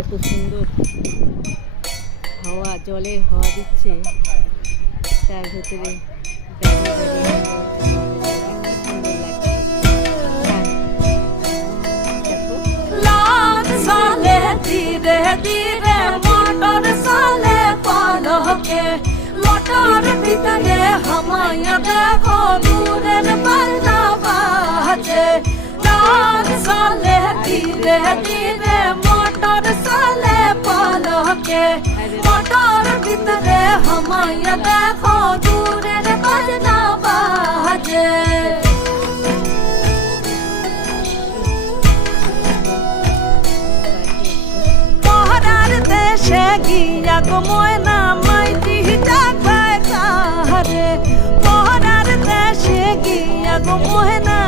এত সুন্দর হাওয়া, জলের হাওয়া দিচ্ছে, তার ভেতরে দাঁড়িয়ে দাঁড়িয়ে সুন্দর লাগছে। লাল সালে ধীরে ধীরে মোটর সালে পালকে, মোটর ভিতরে হামায়া দেখো দূরের বাজনা বাজে। লাল সালে ধীরে ধীরে মোটর সালে পালকে, মোটর ভিতরে হামায়া দেখো দূরের বাজনা বাজে। দেশে গিয়া গো ময়না মাইটি ডাকায় কারে, পরার দেশে গিয়া গো ময়না